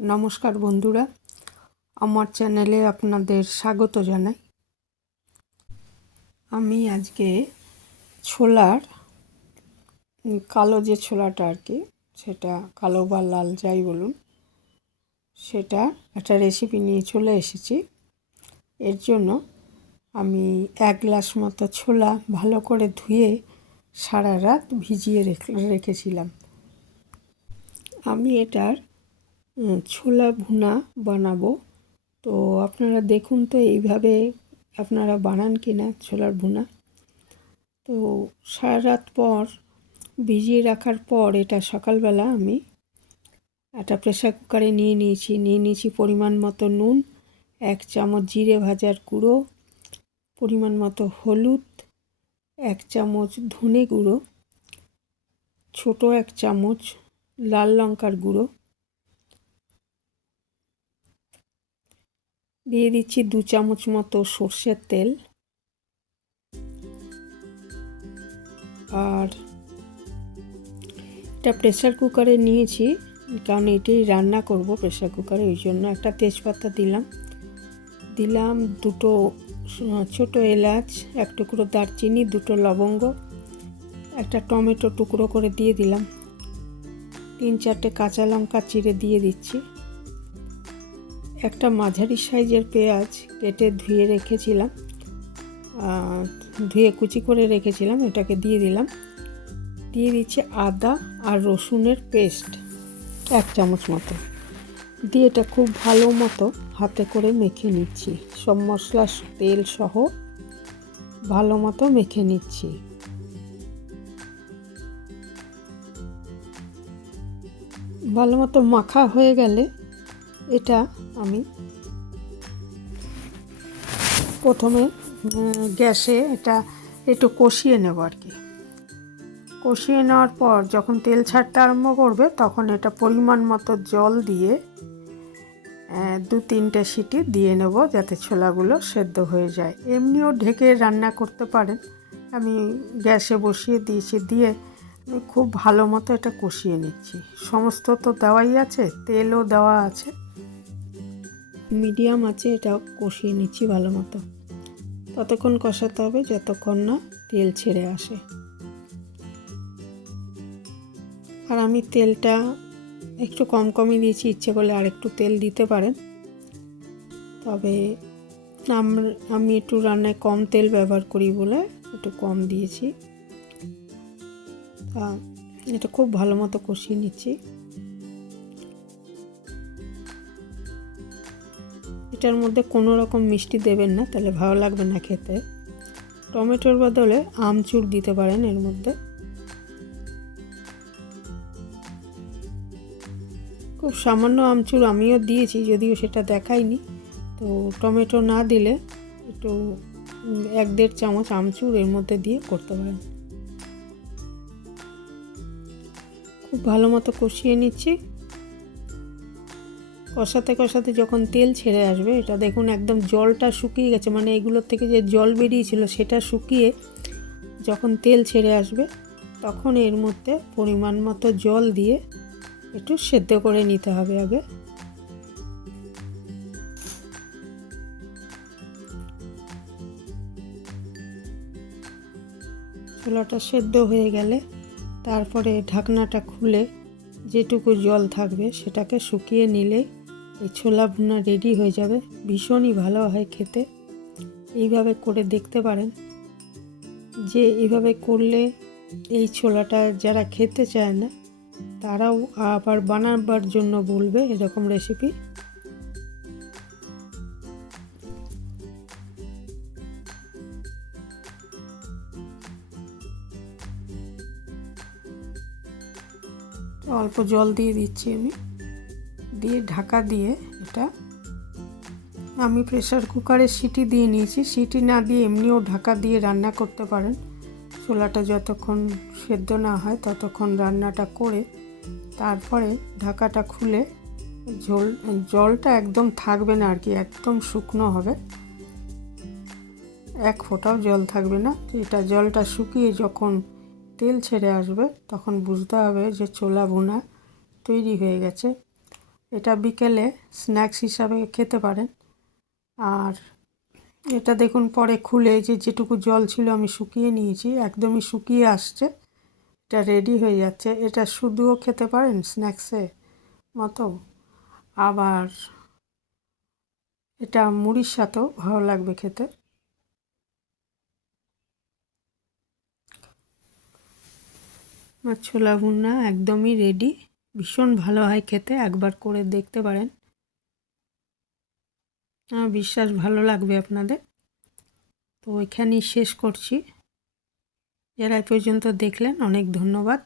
নমস্কার বন্ধুরা, আমার চ্যানেলে আপনাদের স্বাগত জানাই। আমি আজকে ছোলার কালো যে ছোলাটা আর কি, সেটা কালো বা লাল যাই বলুন, সেটা একটা রেসিপি নিয়ে চলে এসেছি। এর জন্য আমি 1 গ্লাস মতো ছোলা ভালো করে ধুয়ে সারা রাত ভিজিয়ে রেখেছিলাম। আমি এটার ছোলা ভুনা বানাবো। তো আপনারা দেখুন তো এইভাবে আপনারা বানান কি না ছোলার ভুনা। তো সারা রাত পর ভিজিয়ে রাখার পর এটা সকালবেলা আমি একটা প্রেসার কুকারে নিয়ে নিয়েছি পরিমাণ মতো নুন, 1 চামচ জিরে ভাজার গুঁড়ো, পরিমাণ মতো হলুদ, 1 চামচ ধনে গুঁড়ো, ছোটো 1 চামচ লাল লঙ্কার গুঁড়ো, দিয়ে দিচ্ছি 2 চামচ মতো সর্ষের তেল, আর এটা প্রেসার কুকারে নিয়েছি কারণ এটাই রান্না করব প্রেসার কুকারে, ওই জন্য একটা তেজপাতা দিলাম 2টো ছোটো এলাচ, 1 টুকরো দারচিনি, 2টো লবঙ্গ, একটা টমেটো টুকরো করে দিয়ে দিলাম, 3-4টে কাঁচা লঙ্কা চিড়ে দিয়ে দিচ্ছি, একটা মাঝারি সাইজের পেঁয়াজ কেটে ধুয়ে কুচি করে রেখেছিলাম, এটাকে দিয়ে দিচ্ছি আদা আর রসুনের পেস্ট 1 চামচ মতো দিয়ে এটা খুব ভালো মতো হাতে করে মেখে নিচ্ছি। সব মশলা তেল সহ ভালো মতো মেখে নিচ্ছি। ভালো মতো মাখা হয়ে গেলে এটা আমি প্রথমে গ্যাসে এটা একটু কষিয়ে নেব আর কি। কষিয়ে নেওয়ার পর যখন তেল ছাড়তে আরম্ভ করবে তখন এটা পরিমাণ মতো জল দিয়ে 2-3টে সিটি দিয়ে নেব যাতে ছোলাগুলো সেদ্ধ হয়ে যায়। এমনিও ঢেকে রান্না করতে পারেন। আমি গ্যাসে বসিয়ে দিয়েছি, দিয়ে খুব ভালো মতো এটা কষিয়ে নিচ্ছি। সমস্ত তো দেওয়াই আছে, তেলও দেওয়া আছে, মিডিয়াম আছে এটা কষিয়ে নিচ্ছি ভালো মতো। ততক্ষণ কষাতে হবে যতক্ষণ না তেল ছেড়ে আসে। আর আমি তেলটা একটু কমই দিয়েছি, ইচ্ছে করলে আর একটু তেল দিতে পারেন, তবে আমি একটু রান্নায় কম তেল ব্যবহার করি বলে একটু কম দিয়েছি। এটা খুব ভালো মতো কষিয়ে নিচ্ছি। এটার মধ্যে কোনো রকম মিষ্টি দেবেন না, তাহলে ভালো লাগবে না খেতে। টমেটোর বদলে আমচুর দিতে পারেন এর মধ্যে। খুব সামান্য আমচুর আমিও দিয়েছি, যদিও সেটা দেখাইনি। তো টমেটো না দিলে একটু 1-1.5 চামচ আমচুর এর মধ্যে দিয়ে করতে পারেন। খুব ভালো মতো কষিয়ে নিচ্ছি। কষাতে যখন তেল ছেড়ে আসবে, এটা দেখুন একদম জলটা শুকিয়ে গেছে, মানে এগুলোর থেকে যে জল বেরিয়েছিল সেটা শুকিয়ে যখন তেল ছেড়ে আসবে তখন এর মধ্যে পরিমাণ মতো জল দিয়ে একটু সেদ্ধ করে নিতে হবে আগে। ছোলাটা সেদ্ধ হয়ে গেলে তারপরে ঢাকনাটা খুলে যেটুকু জল থাকবে সেটাকে শুকিয়ে নিলেই এই ছোলা ভুনা রেডি হয়ে যাবে। ভীষণই ভালো হয় খেতে, এইভাবে করে দেখতে পারেন। যে এইভাবে করলে এই ছোলাটা যারা খেতে চায় না তারাও আবার বানাবার জন্য বলবে এরকম রেসিপি। অল্প জল দিয়ে দিচ্ছি আমি, দিয়ে ঢাকা দিয়ে এটা আমি প্রেসার কুকারে সিটি দিয়ে নিয়েছি। সিটি না দিয়ে এমনিও ঢাকা দিয়ে রান্না করতে পারেন। ছোলাটা যতক্ষণ সেদ্ধ না হয় ততক্ষণ রান্নাটা করে তারপরে ঢাকাটা খুলে জলটা একদম থাকবে না আর কি, একদম শুকনো হবে, 1 ফোঁটাও জল থাকবে না। এটা জলটা শুকিয়ে যখন তেল ছেড়ে আসবে তখন বুঝতে হবে যে ছোলা ভুনা তৈরি হয়ে গেছে। এটা বিকেলে স্ন্যাক্স হিসাবে খেতে পারেন। আর এটা দেখুন পরে খুলে যেটুকু জল ছিল আমি শুকিয়ে নিয়েছি, একদমই শুকিয়ে আসছে, এটা রেডি হয়ে যাচ্ছে। এটা শুধুও খেতে পারেন স্ন্যাক্সে মতো, আবার এটা মুড়ির সাথেও ভালো লাগবে খেতে। আমার ছোলা ভুনা একদমই রেডি, ভীষণ ভালো হয় খেতে, একবার করে দেখতে পারেন, আমার বিশ্বাস ভালো লাগবে আপনাদের। তো এখানেই শেষ করছি। যারা এ পর্যন্ত দেখলেন অনেক ধন্যবাদ।